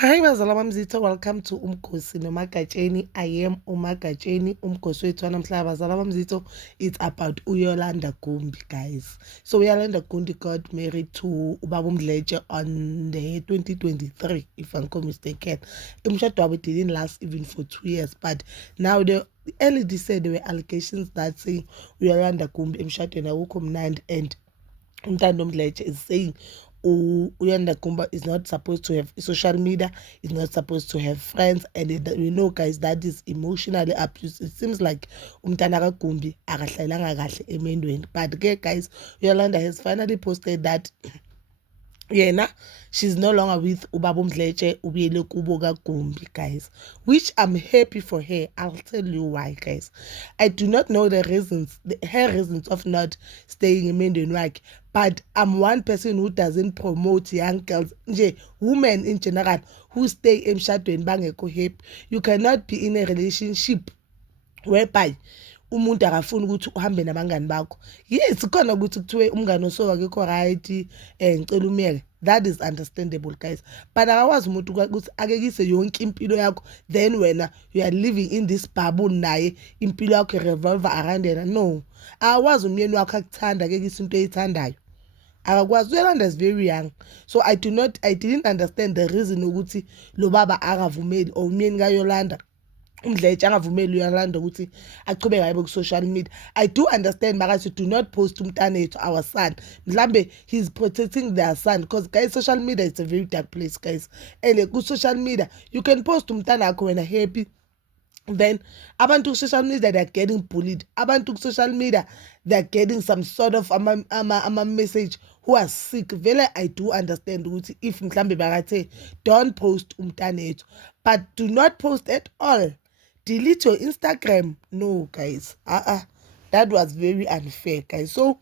Hi bazala bamzitho, welcome to Umkhosi noMagatsheni. I am uMagatsheni. Umkhosi wethu wanamhlanje bazala bamzitho, it's about uYolanda Gumbi, guys. So uYolanda Gumbi got married to Ubaba Mdletshe on the 2023, if I'm not mistaken. Umshado wabo didn't last even for 2 years, but now the early this said there were allegations that saying uYolanda Gumbi emshadweni awukho mnandi, and Umtando Mdletshe is saying Uyanda Kumba is not supposed to have social media, is not supposed to have friends, and we know, guys, that is emotionally abuse. It seems like Umtana Kumbi akahlalanga kahle emendweni. But okay, guys, Yolanda has finally posted that yena she's no longer with Ubaba Mdletshe, ubuyele kubo kaGumbi, guys, which I'm happy for her. I'll tell you why, guys. I do not know the reasons, her reasons of not staying in Mendweni wakhe, but I'm one person who doesn't promote young girls, women in general, who stay emshadweni bangekho happy. You cannot be in a relationship whereby umuntu akafuni ukuthi uhambe nabangani bakho. Yes, khona ukuthi kuthiwe umngane oso akekho right, ngicela umyeke. That is understandable, guys, but akakwazi umuntu ukuthi akekise yonke impilo yakho, then wena you are living in this bubble naye impilo yakho revolve around yena. No, akakwazi umyeni wakho akuthanda akekise into eyithandayo. Akakwazi. Uyolanda is very young, so I didn't understand the reason ukuthi lo baba akavumeli, or umyeni kaYolanda Mdletshe angavumeli uYolanda ukuthi achubeke ngayo ku social media. I do understand makathi do not post umntanethu, our son. Mhlambe he's protecting their son, because guys, social media is a very dark place, guys. And ku social media you can post umntana wakho when happy, then abantu ku social media they are getting bullied. Abantu ku social media they are getting some sort of ama message who are sick. Vele I do understand ukuthi if mhlambe bakathe don't post umntanethu, but do not post at all. Delete your Instagram. No, guys. That was very unfair, guys. So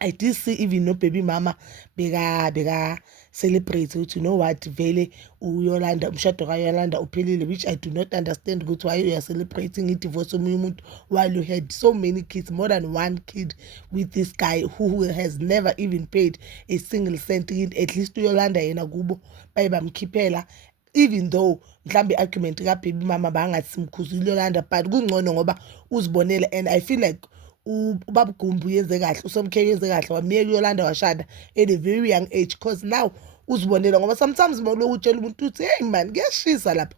I did see even no baby mama bega celebrate it. You know what? Vele uYolanda umshado kaYolanda uphelile, which I do not understand ukuthi why you are celebrating it divorce umuntu while you had so many kids, more than one kid with this guy who has never even paid a single cent in. At least uYolanda yena kubo baye bamkhiphela, even though mhlambe argument ka baby mama bangathi simkhuzile Yolanda, but kungcono ngoba uzibonele. And I feel like ubaba Gumbi yenze kahle, uSomkhaya yenze kahle wamiyeka uYolanda washada at a very young age, because now uzibonela. Ngoba sometimes mawuloku utshela umuntu uthi hey man kuyashisa lapha,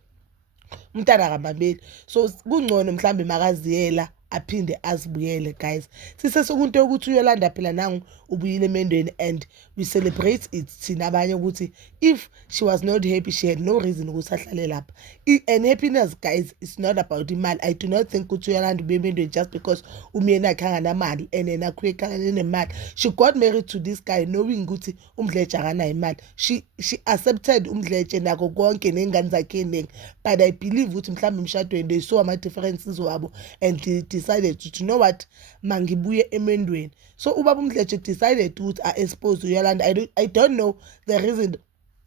umntana akamameli. So kungcono mhlambe makaziyela aphinde azibuyele, guys. Sisesokunto ukuthi uYolanda phela nangu ubuyile emendweni, and we celebrate it thina abanye ukuthi if she was not happy, she had no reason ukuthi ahlale lapha. And happiness, guys, is not about imali. I do not think ukuthi uYolanda ubuye emendweni just because umyeni wakhe anganamali and yena khuyekane nemali. She got married to this guy knowing ukuthi uMdletshe akanayo imali. She accepted uMdletshe nako konke nengane zakhe eningi, but I believe ukuthi mhlambe emshadweni they saw ama differences wabo and they decided to, you know what, mangibuye emendweni. So ubaba uMdletshe decided to expose uYolanda. I don't know the reason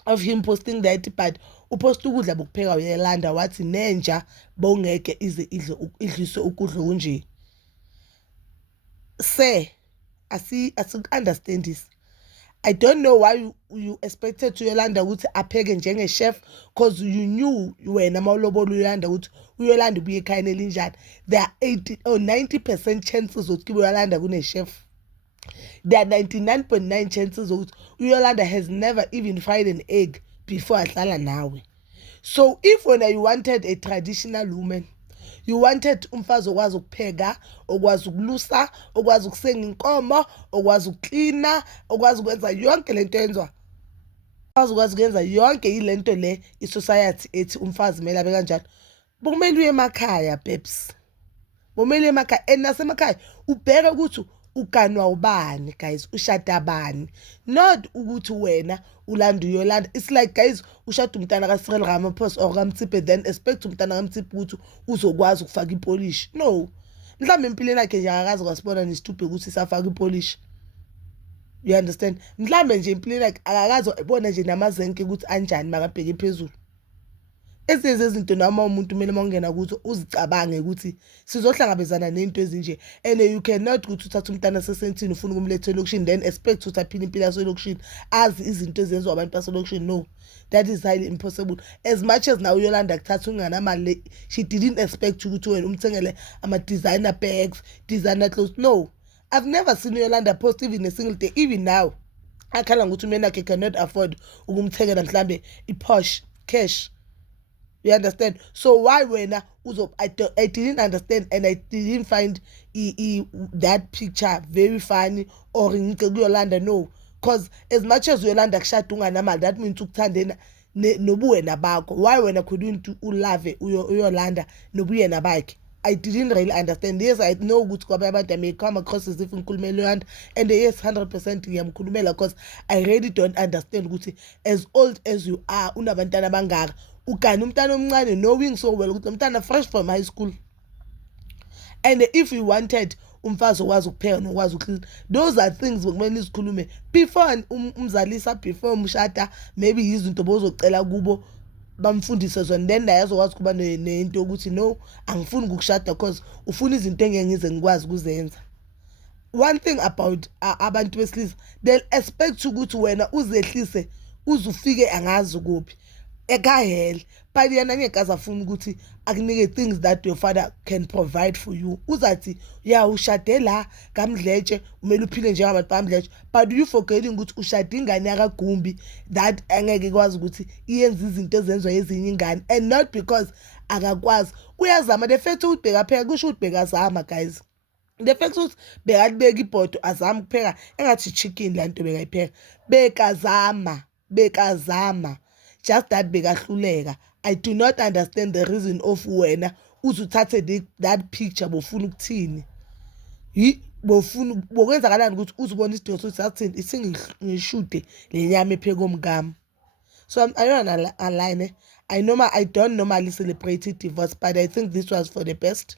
of him posting that, but uposta ukudla bokupheka uYolanda wathi nenja bongeke ize idlise ukudla kunje. Say understand this. I don't know why you expected to Yolanda ukuthi apheke njenge chef, because you knew wena mawulobola uYolanda ukuthi uYolanda ubuye ekhaya elinjani. There are 80 or 90% chances ukuthi uYolanda kune chef. There are 99.9 chances ukuthi uYolanda has never even fried an egg before ahlala nawe. So if when you wanted a traditional woman, you wanted umfazi okwazi ukupheka, okwazi ukulusa, okwazi ukusenga inkomo, okwazi ukuklina, okwazi ukwenza yonke lento yenzwa, okwazi ukwenza yonke ilento le isociety ethi umfazi kumele abe kanjalo, bomele uye emakhaya babes. Bomele emakhaya, and nasemakhaya ubheke ukuthi uganwa ubani, guys, ushada bani, not ukuthi wena ulanda uYolanda. It's like, guys, ushada umntana kaCyril Ramaphosa or kaMthiphe, then expect umntana kaMthiphe ukuthi uzokwazi ukufaka ipolish. No, mhlawumbe empilweni yakhe nje akakazi kwasibona nesithuphe ukuthi safaka ipolish. You understand? Mhlawumbe nje empilweni yakhe akakazi ebona nje namazenke ukuthi anjani makabheke phezulu. esenze izinto noma umuntu kumele mawungena kuthi uzicabange ukuthi sizohlangabezana nento ezinje, and you cannot ukuthi uthatha umntana sesentini ufuna ukumletha elokishini then expect ukuthi aphile impilo yaselokishini azi izinto ezenziwa abantu baselokishini. No, that is highly impossible. As much as now uYolanda kuthatha unganamali, she didn't expect ukuthi wena umthengele ama-designer bags, designer clothes. No, I've never seen uYolanda post even a single day. Even now akhala ukuthi umyeni wakhe cannot afford ukumthengela mhlambe i-Porsche cash. You understand? So why when I didn't understand, and I didn't find that picture very funny or in Yolanda. No, because as much as Yolanda kushada unganamali, that means ukuthandena nobuwena bakho. Why when I couldn't ulave uYolanda nobuyena bakhe? I didn't really understand. Yes, I know ukuthi kwabe abantu may come across as if ngikhulumela uYolanda, and yes, 100% ngiyamkhulumela because I really don't understand ukuthi as old as you are unabantwana bangaka ugana umntana omncane knowing so well ukuthi umntana fresh from high school, and if you wanted umfazi okwazi ukupheka nokwazi ukuclean, those are things bekumele izikhulume before umzalisa, before umshada. Maybe izinto bozocela kubo bamfundise zona, then naye azokwazi kuba nento ukuthi no, angifuni ukukushada because ufuna izinto engeke ngize ngikwazi ukuzenza. One thing about abantu besilisa, they'll expect ukuthi wena uzehlise uzufike angazi kuphi ekahele, but yena ngeke azafuna ukuthi akunike things that your father can provide for you. Uzathi ya ushade la kaMdletshe umele uphile njengabantu baMdletshe, but you forgetting ukuthi ushade ingane yakaGumbi that angeke kwazi ukuthi iyenze izinto ezenziwa ezinye ingane, and not because akakwazi. Uyazama, the fact ukuthi bekapheka kusho ukuthi bekazama, guys. The fact ukuthi bekabeka ibhodo azama ukupheka engathi chicken la nto bekayipheka, bekazama just that bekahluleka. I do not understand the reason of wena uzuthathe that picture bofuna ukuthini, bofuna bokwenzakalani ukuthi uzubona isidingo sokuthi sathini isingishude lenyama epheka omkami. So I don't align. I don't normally celebrate divorce, but I think this was for the best.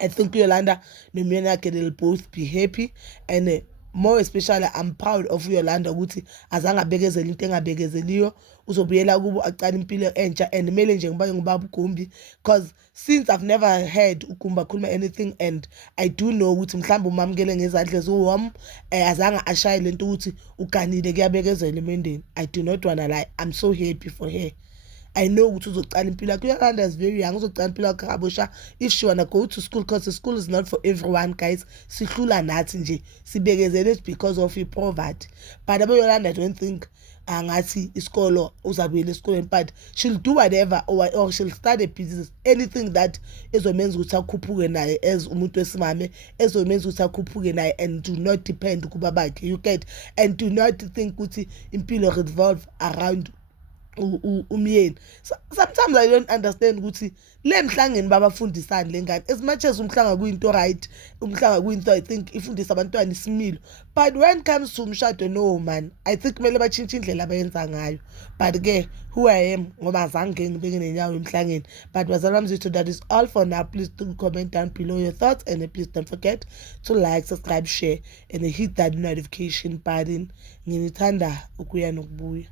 I think Yolanda nomyeni wakhe they'll both be happy, and more especially I'm proud of Yolanda ukuthi azange abekezele into engabekezeliyo, uzobuyela kubo aqala impilo entsha, and kumele nje ngibaba uGumbi because since I've never heard uGumbi akhuluma anything, and I do know ukuthi mhlawumbe umamukele ngezandla eziwom, azange ashaye lento ukuthi uganile kuyabekezela emendeni. I do not wanna lie, I'm so happy for her. I know ukuthi uzocala impilo yakhe. Yolanda is very young, uzocala impilo yakhe kabusha if she wanna go to school, because the school is not for everyone, guys. Sihlula nathi nje sibekezele it because of poverty, but Yolanda I don't think ngathi isikolo uzabuyela esikoleni, but she'll do whatever or she'll start a business, anything that ezomenza ukuthi akhuphuke naye as umuntu wesimame, ezomenza ukuthi akhuphuke naye, and do not depend kuba bakhe, you get, and do not think ukuthi impilo revolve around umyeni. Sometimes I don't understand ukuthi le mhlangeni babafundisani lengane, as much as umhlanga kuyinto right, umhlanga kuyinto I think ifundisa abantwana isimilo, but when it comes to umshado, no man, I think kumele batshintshe indlela abayenza ngayo. But ke who I am ngoba azange ngibeke nenyawo emhlangeni. But bazalwa mzithu, that is all for now. Please do comment down below your thoughts, and please don't forget to like, subscribe, share, and hit that notification button. Nginithanda ukuya nokubuya.